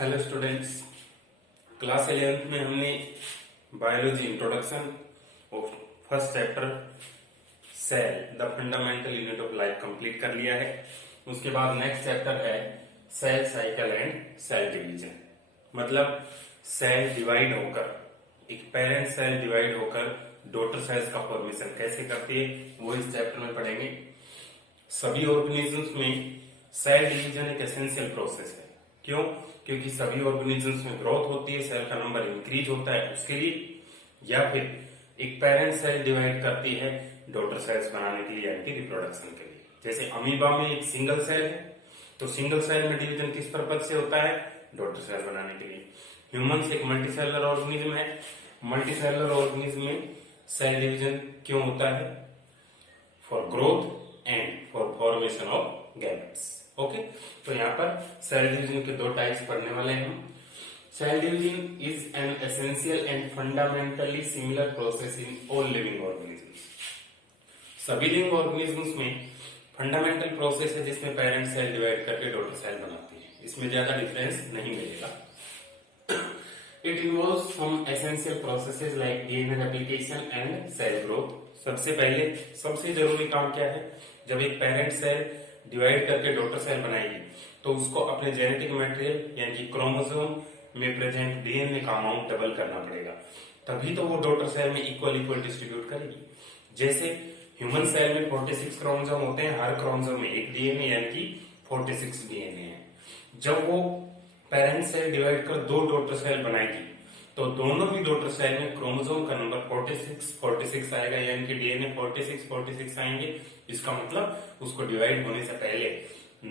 Hello students, class 11th में हमने biology introduction और first chapter cell the fundamental unit of life complete कर लिया है। उसके बाद नेक्स्ट चैप्टर है cell cycle and cell division. मतलब सेल डिवाइड होकर, एक पेरेंट सेल डिवाइड होकर डॉटर सेल्स का फॉर्मेशन कैसे करती है वो इस चैप्टर में पढ़ेंगे। सभी ऑर्गेनिजम्स में सेल डिवीजन एक एसेंशियल प्रोसेस है। क्यों? क्योंकि सभी ऑर्गेनिजम्स में ग्रोथ होती है, सेल का नंबर इंक्रीज होता है उसके लिए, या फिर एक पेरेंट सेल डिवाइड करती है डॉटर सेल्स बनाने के लिए, यानी रिप्रोडक्शन के लिए। जैसे अमीबा में एक सिंगल सेल है, तो सिंगल सेल में डिवीजन किस पर्पज से होता है? डॉटर सेल बनाने के लिए। ह्यूमंस एक मल्टीसेलुलर ऑर्गेनिज्म है। मल्टीसेलुलर ऑर्गेनिज्म में सेल डिवीजन क्यों होता है? For growth and for formation of gametes. Okay, तो यहाँ पर सेल डिवीजन के दो टाइप्स पढ़ने वाले हैं हम। Cell division is an essential and fundamentally similar process in all living organisms. सभी लिविंग ऑर्गेनिजम्स में फंडामेंटल प्रोसेस है जिसमें पेरेंट सेल डिवाइड करके डॉटर सेल बनाती है। इसमें ज्यादा डिफरेंस नहीं मिलेगा। It involves some essential processes like DNA replication and cell growth. सबसे पहले सबसे जरूरी काम क्या है? जब एक पेरेंट सेल डिवाइड करके डॉटर सेल बनाएगी तो उसको अपने जेनेटिक मटेरियल यानी कि क्रोमोसोम में प्रेजेंट डीएनए का अमाउंट डबल करना पड़ेगा, तभी तो वो डॉटर सेल में इक्वल इक्वल डिस्ट्रीब्यूट करेगी। जैसे ह्यूमन सेल में 46 क्रोमोसोम होते हैं, हर क्रोमोसोम में एक डीएनए यानी कि 46 डीएनए है। जब वो पेरेंट सेल डिवाइड कर दो डॉटर सेल बनाएगी तो दोनों ही डॉटर सेल में क्रोमोसोम का नंबर 46 आएगा, यानी कि डीएनए 46 आएंगे। इसका मतलब उसको डिवाइड होने से पहले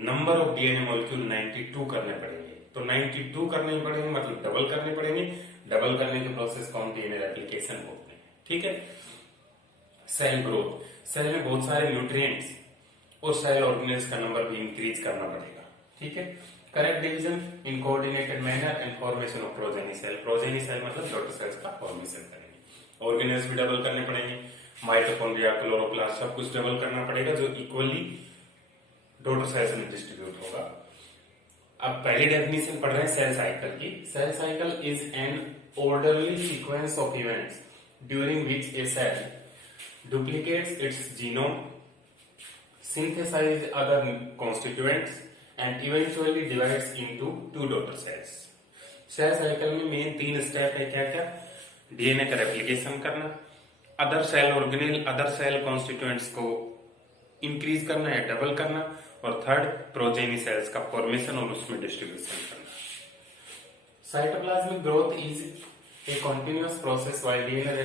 नंबर ऑफ डीएनए मॉलिक्यूल 92 करने पड़ेंगे। तो 92 करने पड़ेंगे मतलब डबल करने पड़ेंगे। डबल करने के प्रोसेस को हम डीएनए रेप्लिकेशन बोलते हैं। ठीक है। सेल ग्रोथ, सेल में बहुत सारे न्यूट्रिएंट्स और सेल ऑर्गेनेल्स का नंबर भी इंक्रीज करना पड़ेगा। ठीक है। Correct division in coordinated manner and formation of progeny cell. Progeny cell मतलब डॉटर सेल्स का फॉर्मेशन करेंगे। ऑर्गेनेल्स भी डबल करने पड़ेंगे, माइटोकॉन्ड्रिया, क्लोरोप्लास्ट सब कुछ डबल करना पड़ेगा जो इक्वली डॉटर सेल्स में डिस्ट्रीब्यूट होगा। अब पहली डेफिनेशन पढ़ रहे हैं सेल साइकिल की। Cell cycle is an orderly sequence of events during which a cell duplicates its genome, synthesizes other constituents and eventually divides into two daughter cells. Cell cycle में main 3 step है। क्या क्या? DNA का replication करना, other cell organelle, other cell constituents को increase करना या double करना, और थर्ड प्रोजेनी सेल्स का फॉर्मेशन और उसमें डिस्ट्रीब्यूशन करना। Cytoplasmic growth is a continuous process while DNA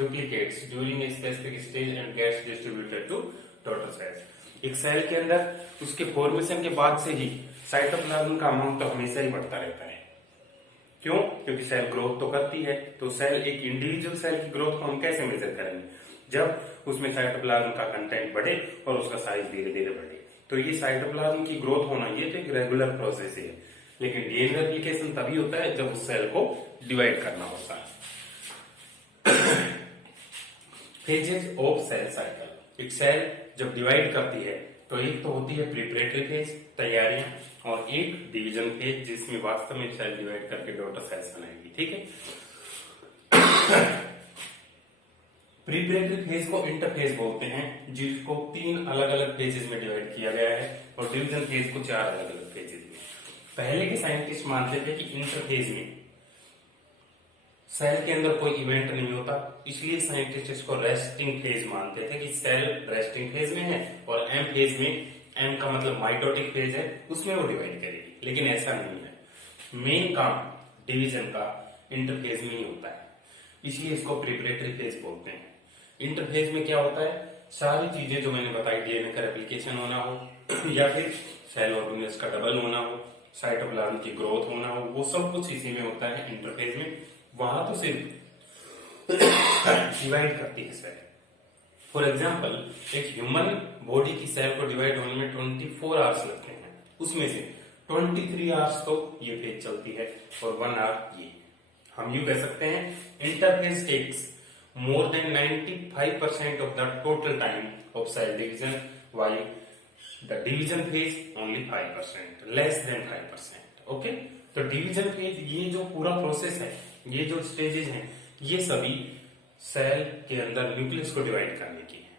duplicates during a specific stage and gets distributed to daughter cells. एक सेल के अंदर उसके फॉर्मेशन के बाद से ही साइटोप्लाज्म का अमाउंट तो हमेशा ही बढ़ता रहता है। क्यों? क्योंकि सेल ग्रोथ तो करती है। तो सेल, एक इंडिविजुअल सेल की ग्रोथ को हम कैसे मेजर करेंगे? जब उसमें साइटोप्लाज्म का कंटेंट बढ़े और उसका साइज धीरे धीरे बढ़े। तो ये साइटोप्लाज्म की ग्रोथ होना ये तो एक रेगुलर प्रोसेस है, लेकिन डीएनए रेप्लिकेशन तभी होता है जब उस सेल को डिवाइड करना होता है। Phases of cell cycle. एक सेल जब डिवाइड करती है तो एक तो होती है प्रिपरेटरी फेज, तैयारियां, और एक डिवीजन फेज जिसमें वास्तव में सेल डिवाइड करके डॉटर सेल्स बनाएगी। ठीक है। प्रिपरेटरी फेज को इंटरफेज बोलते हैं, जिसको 3 अलग अलग फेजेस में डिवाइड किया गया है, और डिवीजन फेज को 4 अलग अलग फेजेस में। पहले के साइंटिस्ट मानते थे कि इंटरफेज में सेल के अंदर कोई इवेंट नहीं होता, इसलिए साइंटिस्ट इसको रेस्टिंग फेज मानते थे कि सेल रेस्टिंग फेज में है, और एम फेज में, एम का मतलब माइटोटिक फेज है, उसमें वो डिवाइड करेगी। लेकिन ऐसा नहीं है। मेन काम डिवीजन का इंटरफेज में ही होता है, इसलिए इसको प्रिपरेटरी फेज बोलते हैं। इंटरफेज में क्या होता है? सारी चीजें जो मैंने बताई, डीएनए का रेप्लिकेशन होना हो या फिर सेल ऑर्गेनेल्स का डबल होना हो, साइटोप्लाज्म की ग्रोथ होना हो, वो सब कुछ इसी में होता है इंटरफेज में। वहां तो सिर्फ डिवाइड करती है सेल। फॉर एग्जाम्पल, एक ह्यूमन बॉडी की सेल को डिवाइड होने में 24 आवर्स लगते हैं, उसमें से 23 आवर्स तो ये फेज चलती है और 1 आवर ये। हम यूं कह सकते हैं interphase takes more than 95% of the total time of cell division, while the division phase only 5%, less than 5%. Okay, तो डिवीजन फेज ये जो पूरा प्रोसेस है, ये जो स्टेजेस हैं, ये सभी सेल के अंदर न्यूक्लियस को डिवाइड करने की है।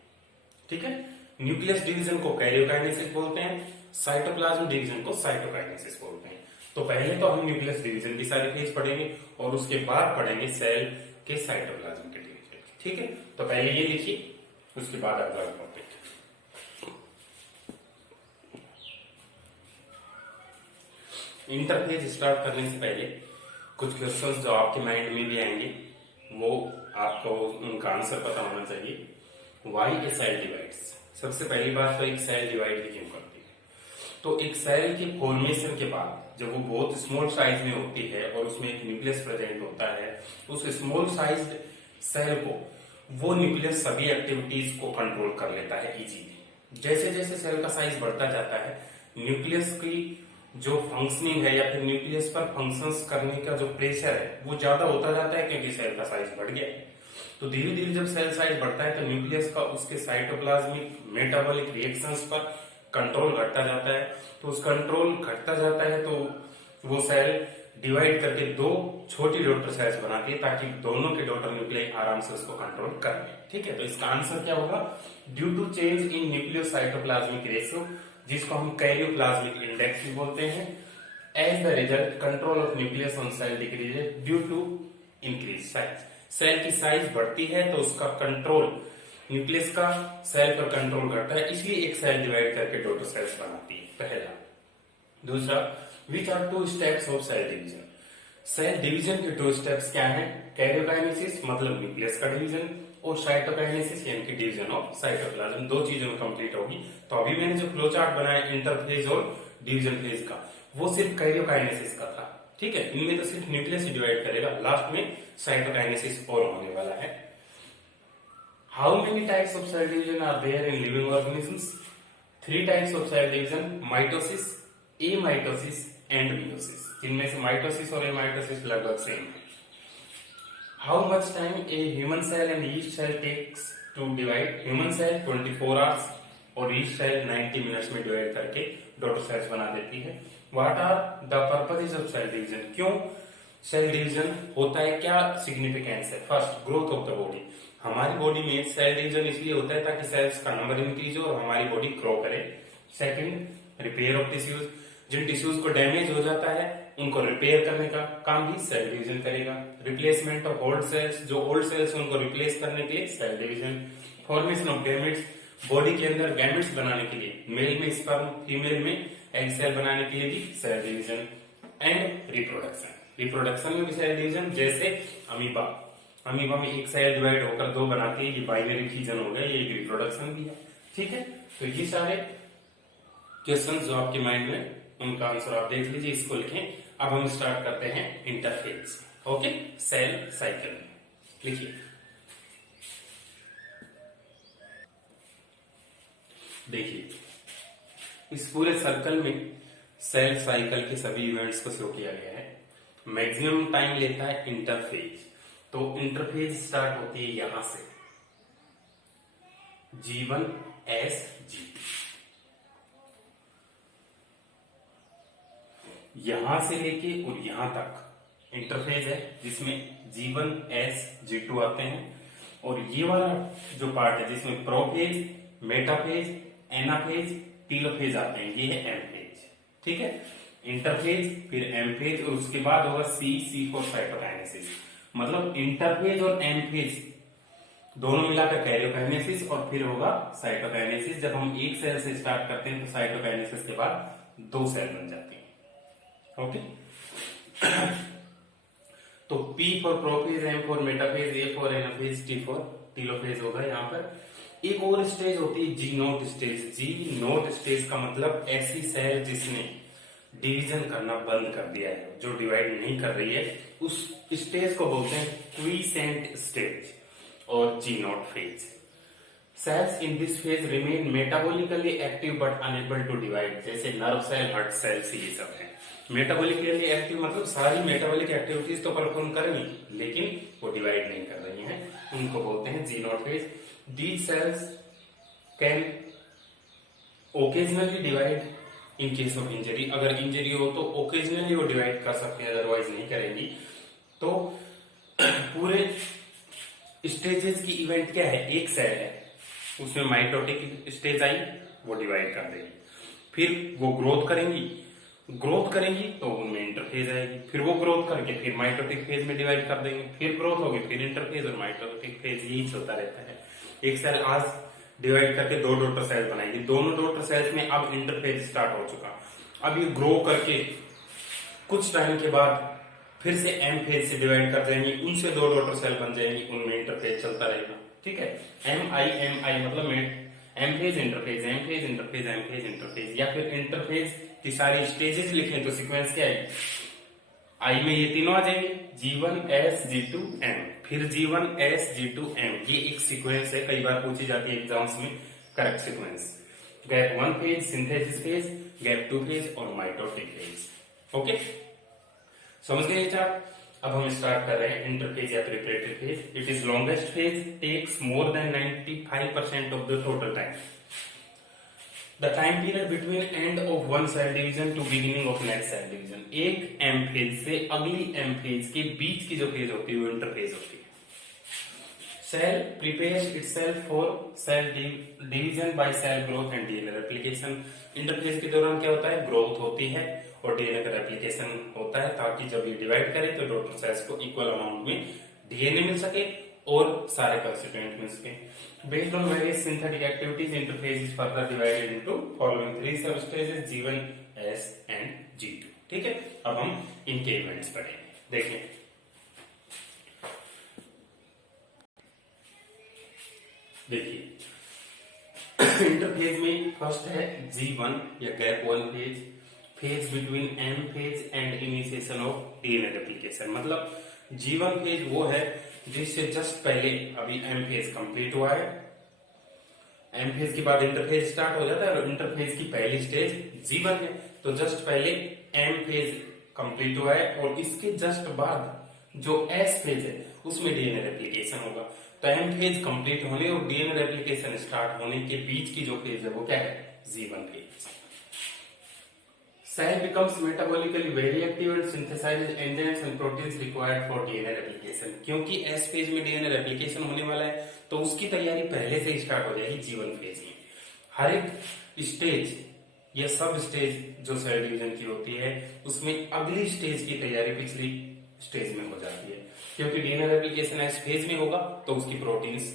ठीक है, न्यूक्लियस डिवीजन को कैरियोकाइनेसिस बोलते हैं, साइटोप्लाज्म डिवीजन को साइटोकाइनेसिस बोलते हैं। तो पहले तो हम न्यूक्लियस डिवीजन की सारी फेज पढ़ेंगे और उसके बाद पढ़ेंगे सेल के साइटोप्लाज्म के डिवीजन। ठीक है, तो पहले ये लिखिए, उसके बाद अगला टॉपिक। इंटरफेज स्टार्ट करने से पहले कुछ क्वेश्चंस जो आपके माइंड में भी आएंगे, वो आपको उनका आंसर पता होना चाहिए। Why a cell divides? सबसे पहली बात तो एक सेल डिवाइड क्यों करती है? तो एक सेल के फॉर्मेशन के बाद जब वो बहुत स्मॉल साइज में होती है और उसमें एक न्यूक्लियस प्रेजेंट होता है, उस स्मॉल साइज सेल को वो न्यूक्लियस सभी एक्टिविटीज को कंट्रोल कर लेता है इजीली। जैसे जैसे सेल का साइज बढ़ता जाता है, न्यूक्लियस की जो फंक्शनिंग है या फिर न्यूक्लियस पर फंक्शंस करने का जो प्रेशर है वो ज्यादा होता जाता है, क्योंकि सेल का साइज बढ़ गया है। तो धीरे धीरे जब सेल साइज बढ़ता है तो न्यूक्लियस का उसके साइटोप्लाज्मिक मेटाबॉलिक रिएक्शंस पर कंट्रोल घटता जाता है। तो उस कंट्रोल घटता जाता है तो वो सेल डिवाइड करके दो छोटी डॉटर सेल्स बनाती है, ताकि दोनों के डॉटर न्यूक्लियस आराम से उसको कंट्रोल कर ले। ठीक है, तो इसका आंसर क्या होगा? Due to change in nucleus cytoplasmic ratio, जिसको हम कैरियोप्लाज्मिक इंडेक्स भी बोलते हैं। As the result control of nucleus on cell decreases due to increase size. Cell की साइज बढ़ती है तो उसका कंट्रोल, न्यूक्लियस का सेल पर कंट्रोल घटता है, इसलिए एक सेल डिवाइड करके डॉटर सेल्स बनाती है, पहला। दूसरा, which are two steps of cell division? Cell division के दो स्टेप्स क्या हैं? कैरियोकाइनेसिस मतलब न्यूक्लियस का डिवीजन, और साइटोकाइनेसिस यानी कि डिवीजन ऑफ साइटोप्लाज्म। दो चीजों में कंप्लीट होगी। तो अभी मैंने जो फ्लो चार्ट बनाया इंटरफेज और डिवीजन फेज का, वो सिर्फ कैरियोकाइनेसिस का था। ठीक है, इनमें तो सिर्फ न्यूक्लियस ही डिवाइड करेगा, लास्ट में साइटोकाइनेसिस और होने वाला है। How many types of cell division are there in living organisms? 3 types of cell division, mitosis, amitosis and meiosis, जिनमें से माइटोसिस और एमाइटोसिस लगभग सेम है। How much time a human cell and yeast cell takes to divide? Human cell 24 hours और yeast cell 90 minutes में divide करके daughter sales बना देती है। What are the purposes of cell division? क्यों सेल डिवीजन होता है, क्या सिग्निफिकेंस है? First, growth of the body. हमारी बॉडी में सेल डिवीजन इसलिए होता है ताकि सेल्स का नंबर इंक्रीज हो और हमारी बॉडी ग्रो करे। Second, repair of tissues. जिन टिश्यूज को डैमेज हो जाता है उनको रिपेयर करने का काम भी सेल डिवीजन करेगा। रिप्लेसमेंट ऑफ ओल्ड सेल्स, जो ओल्ड सेल्स उनको रिप्लेस करने के लिए cell division. Formation of gametes, body के अंदर गैमेट्स बनाने के लिए, मेल में स्पर्म, फीमेल में एग सेल बनाने के लिए भी cell division. And reproduction, reproduction में भी सेल डिवीजन, जैसे अमीबा, अमीबा में एक सेल डिवाइड होकर दो बनाती है, ये बाइनरी फ्यूजन हो गया, ये रिप्रोडक्शन भी है। ठीक है, तो ये सारे क्वेश्चन जो आपके माइंड में, उनका आंसर आप देख लीजिए, इसको लिखें। अब हम स्टार्ट करते हैं इंटरफेज। ओके, सेल साइकिल लिखिए। देखिए, इस पूरे सर्कल में सेल साइकिल के सभी इवेंट्स को शो किया गया है। मैक्सिमम टाइम लेता है इंटरफेज। तो इंटरफेज स्टार्ट होती है यहां से, G1 S G, यहां से लेके और यहां तक इंटरफेज है, जिसमें G1 S G2 आते हैं। और ये वाला जो पार्ट है जिसमें प्रोफेज, मेटाफेज, एनाफेज, टीलोफेज आते हैं, ये है एमफेज। ठीक है, इंटरफेज फिर एमफेज और उसके बाद होगा C फॉर साइटोकाइनेसिस। मतलब इंटरफेज और एमफेज दोनों मिलाकर कैरियोकाइनेसिस और फिर होगा साइटोकाइनेसिस। जब हम एक सेल से स्टार्ट करते हैं तो साइटोकाइनेसिस के बाद 2 सेल बन जाती हैं। ओके, तो P for prophase, M for metaphase, A for anaphase, T for telophase होगा। यहाँ पर एक और स्टेज होती है जी नोट स्टेज। जी नोट स्टेज का मतलब ऐसी सेल जिसने डिवीजन करना बंद कर दिया है, जो डिवाइड नहीं कर रही है, उस स्टेज को बोलते हैं क्वीसेंट स्टेज और G naught phase. Cells in this phase remain metabolically active but unable to divide, जैसे नर्व सेल, हार्ट सेल्स, ये सब है। मेटाबॉलिकली एक्टिव मतलब सारी मेटाबॉलिक एक्टिविटीज तो परफॉर्म करेंगी लेकिन वो डिवाइड नहीं कर रही हैं, उनको बोलते हैं G naught phase. These cells can occasionally divide in case of injury. अगर इंजरी हो तो ओकेजनली वो डिवाइड कर सकते हैं, अदरवाइज नहीं करेंगी। तो पूरे स्टेजेस की इवेंट क्या है, एक सेल है उसमें माइटोटिक स्टेज आई, वो डिवाइड कर देगी, फिर वो ग्रोथ करेंगी तो उनमें इंटरफेज आएगी, फिर वो ग्रोथ करके फिर माइटोटिक फेज में डिवाइड कर देंगे, फिर ग्रोथ होगी, फिर इंटरफेज और माइटोटिक फेज, यही चलता रहता है। एक सेल आज डिवाइड करके दो डॉटर सेल बनाएगी, दोनों डॉटर सेल्स में अब इंटरफेज स्टार्ट हो चुका, अब ये ग्रो करके कुछ टाइम के बाद फिर से एम फेज से डिवाइड कर जाएंगी, उनसे दो डॉटर सेल बन जाएंगी, उनमें इंटरफेज चलता रहेगा। ठीक है, एम आई मतलब M phase interphase, M phase interphase, M phase interphase, या फिर इंटरफेज की सारी स्टेजेस लिखें तो सीक्वेंस क्या है, आई में ये तीनों आ जाएंगे, G1S G2M, फिर G1S G2M, ये एक सीक्वेंस है, कई बार पूछी जाती है एग्जाम्स में, correct sequence. Gap 1 phase synthesis phase, gap 2 phase और माइटोटिक फेज। ओके, समझ गए चार्ट। अब हम स्टार्ट कर रहे हैं इंटरफेज या preparatory phase. It is longest phase, takes more than 95% of the total time. The time period between end of one cell division to beginning of next cell division, एक M phase से अगली M phase के बीच की जो phase होती है वो interphase होती है। Cell prepares itself for cell division by cell growth and DNA replication. Interphase के दौरान क्या होता है, ग्रोथ होती है और डीएनए का रेप्लिकेशन होता है, ताकि जब ये डिवाइड करे तो डॉटर सेल्स को इक्वल अमाउंट में डीएनए मिल सके और सारे कंस्टिट्यूएंट मिल सके। Based on various synthetic activities, interphase is further divided into following three substages G1, S and G2। ठीक है, अब हम इनके इवेंट्स पढ़ेंगे। देखिए, इंटरफेज में फर्स्ट है G1 या gap 1 phase, phase between M phase and initiation of DNA replication. मतलब G1 फेज वो है जिससे जस्ट पहले अभी एम फेज कंप्लीट हुआ है, एम फेज के बाद इंटरफेज स्टार्ट हो जाता है और इंटरफेज की पहली स्टेज G1 है, तो जस्ट पहले एम फेज कंप्लीट हुआ है और इसके जस्ट बाद जो एस फेज है उसमें डीएनए रेप्लिकेशन होगा। तो एम फेज कंप्लीट होने और डीएनए रेप्लिकेशन स्टार्ट होने के बीच की जो फेज है वो क्या है, G1 phase. Cell becomes metabolically very active and synthesizes enzymes and proteins required for DNA replication। क्योंकि S फेज में DNA रेप्लिकेशन होने वाला है तो उसकी तैयारी पहले से ही स्टार्ट हो जाएगी G1 फेज में। हर एक स्टेज या सब स्टेज जो सेल डिवीजन की होती है उसमें अगली स्टेज की तैयारी पिछली स्टेज में हो जाती है, क्योंकि डीएनए रेप्लिकेशन S फेज में होगा तो उसकी प्रोटीन्स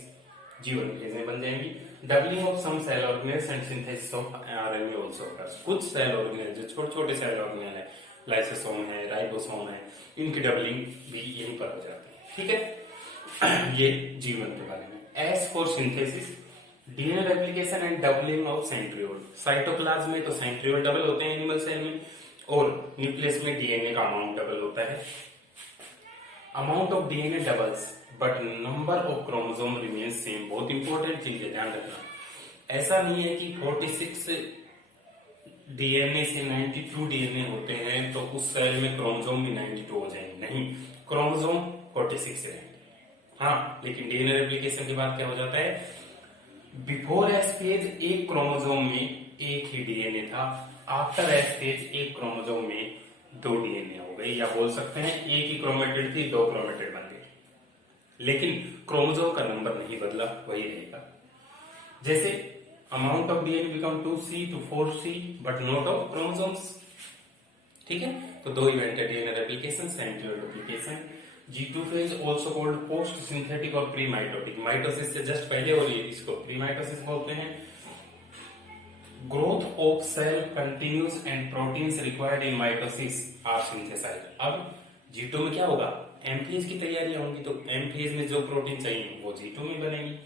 G1 फेज में बन जाएंगी। Doubling of some cell organelles and synthesis of RNA also occurs. कुछ सेल ऑर्गेनेल जो छोटे छोटे सेल ऑर्गेनेल है, लाइसोसोम है, राइबोसोम है, इनकी डबलिंग भी यहीं पर हो जाती है। ठीक है, ये G1 के बारे में। S for synthesis, DNA replication and doubling of centriole. Cytoplasm में तो सेंट्रियोल डबल होते हैं एनिमल सेल में, और न्यूक्लियस में डीएनए का अमाउंट डबल होता है। Amount of DNA doubles but number of chromosome remain same. बहुत इंपॉर्टेंट चीज है, ध्यान रखना। ऐसा नहीं है कि 46 डीएनए से 92 डीएनए होते हैं तो उस सेल में क्रोमोसोम भी 92 हो जाएंगे, नहीं, क्रोमोसोम 46 से रहेंगे। हाँ, लेकिन डीएनए रेप्लिकेशन के बाद क्या हो जाता है, बिफोर एस फेज एक क्रोमोसोम में एक ही डीएनए था, आफ्टर एस फेज एक क्रोमोसोम में 2 डीएनए हो गए, या बोल सकते हैं एक ही क्रोमेटिड थी 2 क्रोमेटिड बन गए, लेकिन क्रोमोसोम का नंबर नहीं बदला, वही रहेगा। जैसे amount of DNA become 2C to 4C but not of chromosomes. ठीक है, तो 2 इवेंट है, DNA replication, centriole replication. G2 phase also called post synthetic और प्री माइटोटिक। माइटोसिस से जस्ट पहले, और ये इसको प्री माइटोसिस बोलते हैं। Growth of cell continues and proteins required in mitosis are synthesised. अब G2 में क्या होगा, एम फेज की तैयारी होंगी, तो एम फेज में जो प्रोटीन चाहिए वो G2 में बनेगी।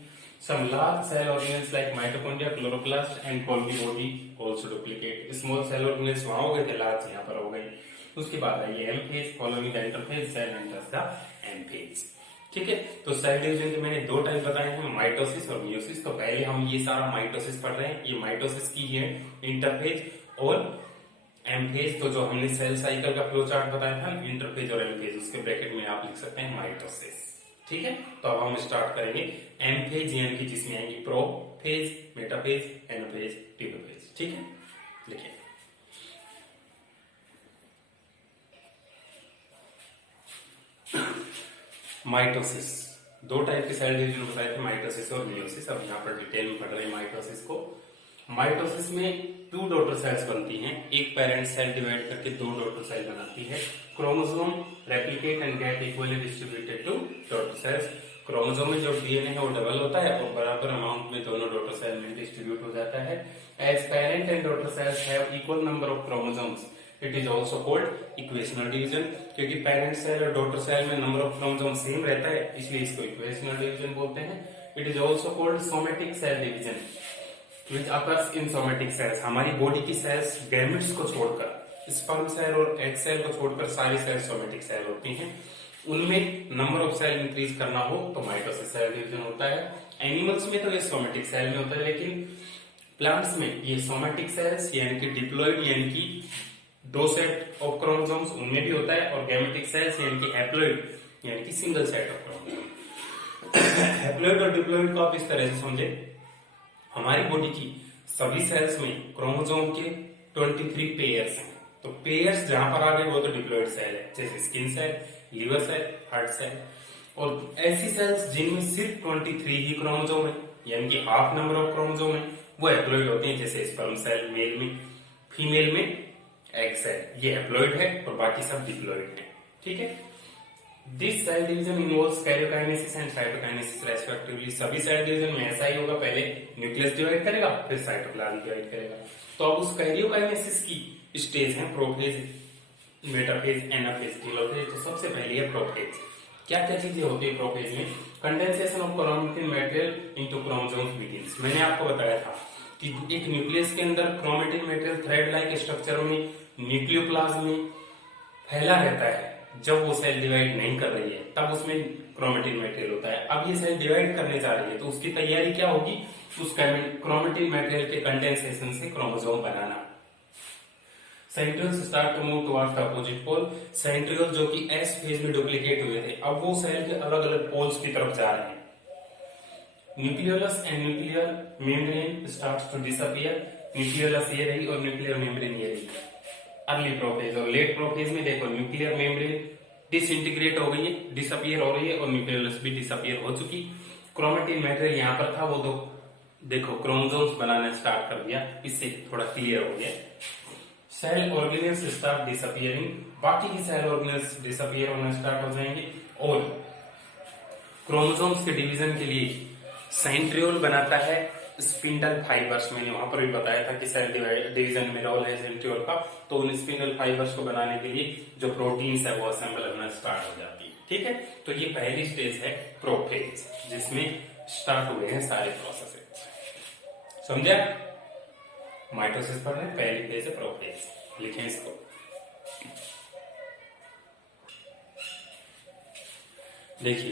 Some large cell organelles like mitochondria, chloroplast and Golgi body also duplicate. Small cell organelles वहां हो गए थे, लार्ज यहाँ पर हो गए। उसके बाद आइए M phase, following the interphase cell enters the M phase. ठीक है, तो सेल डिवीजन के मैंने 2 टाइप बताए हैं, माइटोसिस और मियोसिस। तो पहले हम ये सारा माइटोसिस पढ़ रहे हैं, ये माइटोसिस की है इंटरफेज और एम फेज। तो जो हमने सेल साइकिल का फ्लो चार्ट बताया था, इंटरफेज और एम फेज, उसके ब्रैकेट में आप लिख सकते हैं माइटोसिस। ठीक है, तो अब हम स्टार्ट करेंगे एम फेज, यानी कि जिसमें आएंगी pro phase, metaphase, anaphase, telophase. ठीक है, लिखिए माइटोसिस, दो टाइप के सेल डिवीजन बताए थे, माइटोसिस और मियोसिस। अब यहाँ पर डिटेल में पढ़ रहे हैं माइटोसिस को। माइटोसिस में 2 डॉटर सेल्स बनती हैं, एक पेरेंट सेल डिवाइड करके 2 डॉटर सेल बनाती है। Chromosome replicate and get equally distributed to daughter cells. Chromosome में जो डीएनए है वो डबल होता है और बराबर अमाउंट में दोनों डॉटर सेल में डिस्ट्रीब्यूट हो जाता है। As parent and daughter cells have equal number of chromosomes, it is also called equational division. क्योंकि पेरेंट सेल और डॉटर सेल में नंबर ऑफ क्रोमोसोम सेम रहता है, इसलिए इसको इक्वेशनल डिवीजन बोलते हैं। It is also called somatic cell division which occurs in somatic cells। हमारी बॉडी की सेल्स गैमेट्स को छोड़कर, स्पर्म सेल और एग सेल को छोड़कर सारी सेल्स सोमेटिक सेल होती हैं। उनमें नंबर ऑफ सेल इंक्रीज करना हो तो माइटोसिस सेल डिवीजन होता है। एनिमल्स में तो ये सोमेटिक सेल में होता है, लेकिन प्लांट्स में ये सोमेटिक सेल्स यानी कि डिप्लॉइड यानी कि 2 सेट ऑफ क्रोमोसोम्स उनमें भी होता है, और गैमेटिक सेल्स यानी कि हैप्लॉइड यानी कि single set of chromosome. Haploid और डिप्लॉइड को आप इस तरह से समझे, हमारी बॉडी की सभी सेल्स में क्रोमोसोम के 23 पेयर्स हैं। तो पेयर्स जहां पर आ गए वो तो डिप्लॉइड सेल है, जैसे skin cell, liver cell, heart cell. और ऐसी सेल्स जिनमें सिर्फ 23 ही क्रोमोसोम है यानी कि हाफ नंबर ऑफ क्रोमोसोम है, वो हैप्लॉइड होती हैं, जैसे स्पर्म सेल मेल में, फीमेल में एग सेल, ये हैप्लॉइड है और बाकी सब डिप्लॉइड है। ठीक है। This cell division involves karyokinesis and cytokinesis respectively. सभी सेल डिवीजन में ऐसा ही होगा, पहले न्यूक्लियस डिवाइड करेगा फिर साइटोप्लाज्म डिवाइड करेगा। तो अब उस कैरियोकाइनेसिस की स्टेज है प्रोफेज, मेटाफेज, एनाफेज, टेलोफेज। तो सबसे पहले है प्रोफेज। क्या क्या चीजें होती है प्रोफेज में? Condensation of chromatin material into chromosomes begins. मैंने आपको बताया था कि एक न्यूक्लियस के अंदर chromatin material thread like structure में न्यूक्लियोप्लाज्म में फैला रहता है। जब वो सेल डिवाइड नहीं कर रही है तब उसमें क्रोमेटिन मटेरियल होता है। अब ये सेल डिवाइड करने जा रही है तो उसकी तैयारी क्या होगी? उस क्रोमेटिन मटेरियल के कंडेंसेशन से क्रोमोसोम बनाना। Centrioles start to move towards the opposite pole. Centriole जो कि एस फेज में डुप्लीकेट हुए थे, अब वो सेल के अलग अलग पोल्स की तरफ जा रहे हैं। Nucleolus and nuclear membrane starts to disappear. Nucleolus ये रही और न्यूक्लियर मेम्ब्रेन ये रही। अर्ली प्रोफेज और लेट प्रोफेज में देखो न्यूक्लियर मेम्ब्रेन डिसइंटीग्रेट हो गई है, डिसअपीयर हो रही है, और न्यूक्लियोलस भी डिसअपीयर हो चुकी। क्रोमेटिन मटेरियल यहाँ पर था, वो तो देखो क्रोमोसोम्स बनाना स्टार्ट कर दिया, इससे थोड़ा क्लियर हो गया। सेल ऑर्गेनेल्स स्टार्ट डिसअपीयरिंग, बाकी की सेल ऑर्गेनेल्स डिसअपीयर होना स्टार्ट हो जाएंगे। और क्रोमोसोम्स के डिवीजन के लिए सेंट्रियोल बनाता है स्पिंडल फाइबर्स। मैंने वहां पर भी बताया था कि सेल डिवीजन में रोल है सेंट्रियोल का। तो उन स्पिंडल फाइबर्स को बनाने के लिए जो प्रोटीन्स है वो असेंबल होना स्टार्ट हो जाती है। ठीक है। तो ये पहली स्टेज है प्रोफेज, जिसमें स्टार्ट हुए हैं सारे प्रोसेस। समझा? माइटोसिस पढ़ रहे हैं, पहली फेज है प्रोफेज, लिखें इसको। देखिए,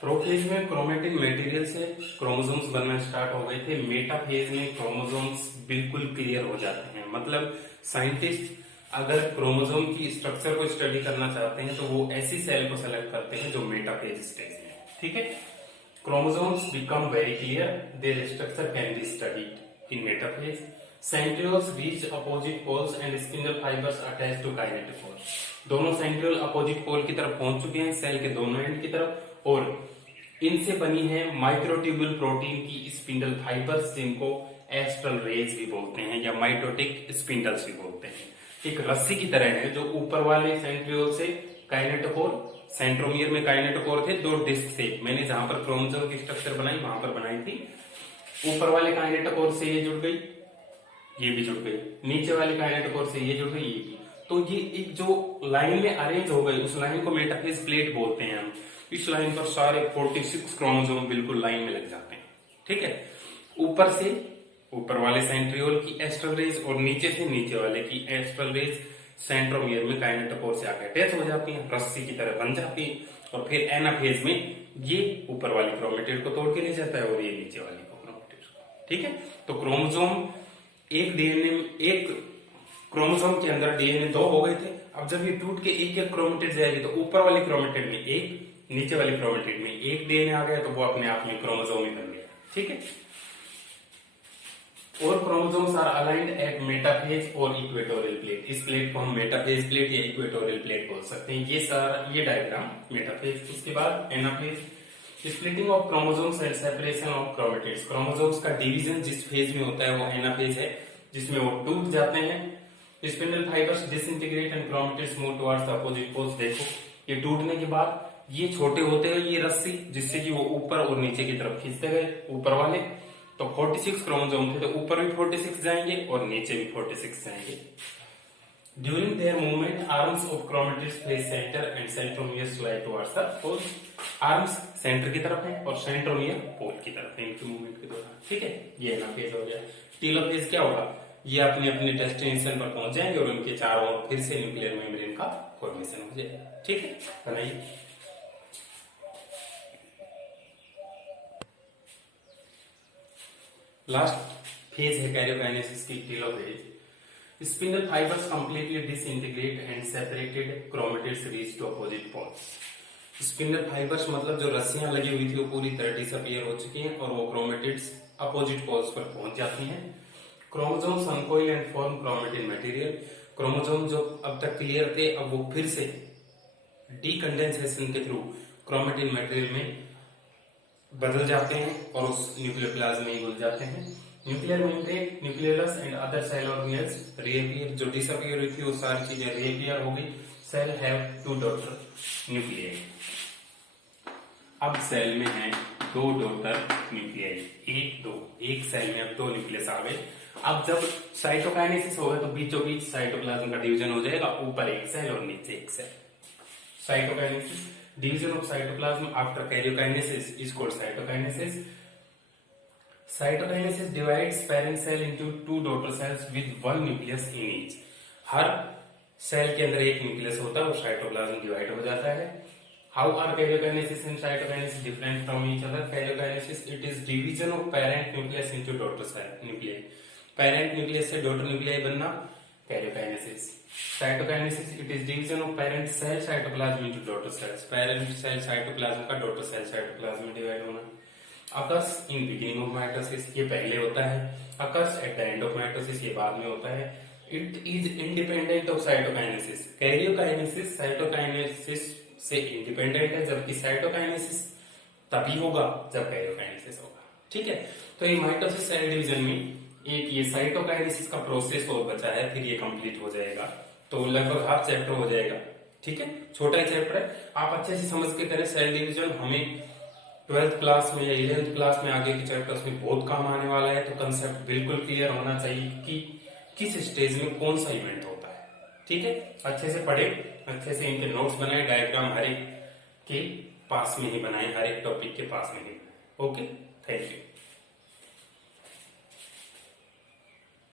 प्रोफेज में क्रोमेटिन मटेरियल से क्रोमोसोम्स बनना स्टार्ट हो गए थे। मेटाफेज में क्रोमोसोम्स बिल्कुल क्लियर हो जाते हैं। मतलब साइंटिस्ट अगर क्रोमोसोम की स्ट्रक्चर को स्टडी करना चाहते हैं तो वो ऐसी सेल को सेलेक्ट करते हैं जो मेटाफेज स्टेज में है। ठीक है। Chromosomes become very clear, their structure can be studied in metaphase. Centrioles reach opposite poles and spindle fibres attach to kinetochore. दोनों सेंट्रियोल अपोजिट पोल की तरफ पहुंच चुके हैं, सेल के दोनों एंड की तरफ, और इनसे बनी है माइक्रोट्यूब्यूल प्रोटीन की स्पिंडल फाइबर्स, जिनको एस्ट्रल रेज भी बोलते हैं या माइटोटिक स्पिंडल्स भी बोलते हैं। एक रस्सी की तरह है जो ऊपर वाले सेंट्रियोल से काइनेटोफोर, सेंट्रोमियर में काइनेटोफोर थे, 2 डिस्क से मैंने जहां पर क्रोमोसोम की स्ट्रक्चर बनाई वहां पर बनाई थी। ऊपर वाले काइनेटोफोर से ये जुड़ गई, ये भी जुड़ गई, नीचे वाले काइनेटोफोर से ये जुड़ गई, ये भी। तो ये एक जो लाइन में अरेंज हो गई, उस लाइन को मेटाफेज प्लेट बोलते हैं हम। इस लाइन पर सारे 46 क्रोमोसोम बिल्कुल लाइन में लग जाते हैं। ठीक है। ऊपर से ऊपर वाले सेंट्रियोल की एस्ट्रल रेज और नीचे से नीचे वाले की एस्ट्रल रेज सेंट्रोमियर में काइनेटोफोर से आकर अटैच हो जाती हैं, रस्सी की तरह बन जाती है। और फिर एनाफेज में ये ऊपर वाली क्रोमेटिड को तोड़ के ले जाता है और ये नीचे वाली को क्रोमेटिड को। ठीक है। तो क्रोमोसोम एक डीएनए, एक क्रोमोसोम के अंदर डीएनए 2 हो गए थे। अब जब ये टूट के एक एक क्रोमेटिड जाएगी तो ऊपर वाली क्रोमेटिड में एक, नीचे वाली क्रोमेटिड में एक डीएनए आ गया, तो वो अपने आप में क्रोमोसोम ही बन गया। ठीक है। और chromosomes are aligned at metaphase और इक्वेटोरियल प्लेट। इस प्लेट को हम मेटाफेज प्लेट या इक्वेटोरियल प्लेट बोल सकते हैं। ये डायग्राम मेटाफेज। उसके बाद anaphase, splitting of chromosomes and separation of chromatids. Chromosomes का डिवीजन जिस फेज में होता है वो एनाफेज है, जिसमें वो टूट जाते हैं। Spindle fibres disintegrate and chromatids move towards the opposite poles. देखो ये टूटने के बाद ये छोटे होते हैं ये रस्सी, जिससे कि वो ऊपर और नीचे की तरफ खींचते गए ऊपर वाले। तो 46 क्रोमोसोम थे, तो ऊपर भी 46 जाएंगे और नीचे भी 46 जाएंगे। During their movement arms of chromatids face centre and centromeres lie towards the pole. Arms centre की तरफ है और सेंट्रोमियर पोल की तरफ है इनके मूवमेंट के दौरान। ठीक है, ये एनाफेज हो गया। टेलोफेज क्या होगा, ये अपने अपने डेस्टिनेशन पर पहुंच जाएंगे और उनके चारों ओर फिर से न्यूक्लियर मेम्ब्रेन का फॉर्मेशन हो जाएगा। ठीक है, बनाइए। लास्ट फेज है कैरियोकाइनेसिस की, telophase. Spindle fibres completely disintegrate and separated chromatids reach to opposite poles. Spindle fibres मतलब जो रस्सियां लगी हुई थी वो पूरी तरह डिसअपियर हो चुकी हैं और वो क्रोमेटिड्स अपोजिट पोल्स पर पहुंच जाती हैं। Chromosomes uncoil and form chromatin material. Chromosome जो अब तक क्लियर थे अब वो फिर से डीकंडेंसेशन के थ्रू क्रोमेटिन मटेरियल में बदल जाते हैं और उस न्यूक्लियर प्लाज्म में ही घुल जाते हैं। Nuclear membrane, nucleus and other cell organelles reappear. जो डिसअपियर हुई थी वो सारी चीजें रीअपियर हो गई। Cell have 2 daughter nuclei. अब सेल में है 2 डॉटर न्यूक्लियाई, 1 2। एक सेल में अब 2 न्यूक्लियस आ गए। अब जब साइटोकाइनेसिस होगा तो बीचों बीच साइटोप्लाज्म का डिवीजन हो जाएगा, ऊपर एक सेल और नीचे एक cell. Cytokinesis, division of cytoplasm after karyokinesis is called cytokinesis. Cytokinesis divides parent cell into 2 daughter cells with 1 nucleus in each. हर सेल के अंदर एक न्यूक्लियस होता है और साइटोप्लाज्म डिवाइड हो जाता है। How are karyokinesis and cytokinesis different from each other? Karyokinesis, it is division of parent nucleus into daughter cell nuclei. Parent nucleus से daughter nuclei बनना karyokinesis. Cytokinesis, it is division of parent cell cytoplasm into daughter cells. Parent cell cytoplasm का daughter cell cytoplasm में divide होना। Occurs in beginning of mitosis, ये पहले होता है। Occurs at the end of mitosis, ये बाद में होता है। It is independent of cytokinesis. Karyokinesis cytokinesis से independent है, जबकि cytokinesis तभी होगा जब karyokinesis होगा। ठीक है, तो ये माइटोसिस सेल डिवीजन में एक ये साइटोकाइनेसिस का प्रोसेस और बचा है, फिर ये कंप्लीट हो जाएगा। तो लगभग हाफ चैप्टर हो जाएगा। ठीक है, छोटा ही चैप्टर है, आप अच्छे से समझ के करें। सेल डिवीजन हमें 12th क्लास में या 11th क्लास में आगे के चैप्टर्स में बहुत काम आने वाला है। तो कंसेप्ट बिल्कुल क्लियर होना चाहिए कि किस स्टेज में कौन सा इवेंट होता है। ठीक है, अच्छे से पढ़े, अच्छे से इनके नोट्स बनाए, डायग्राम हर एक के पास में ही बनाए, हर एक टॉपिक के पास में ही। Okay, thank you.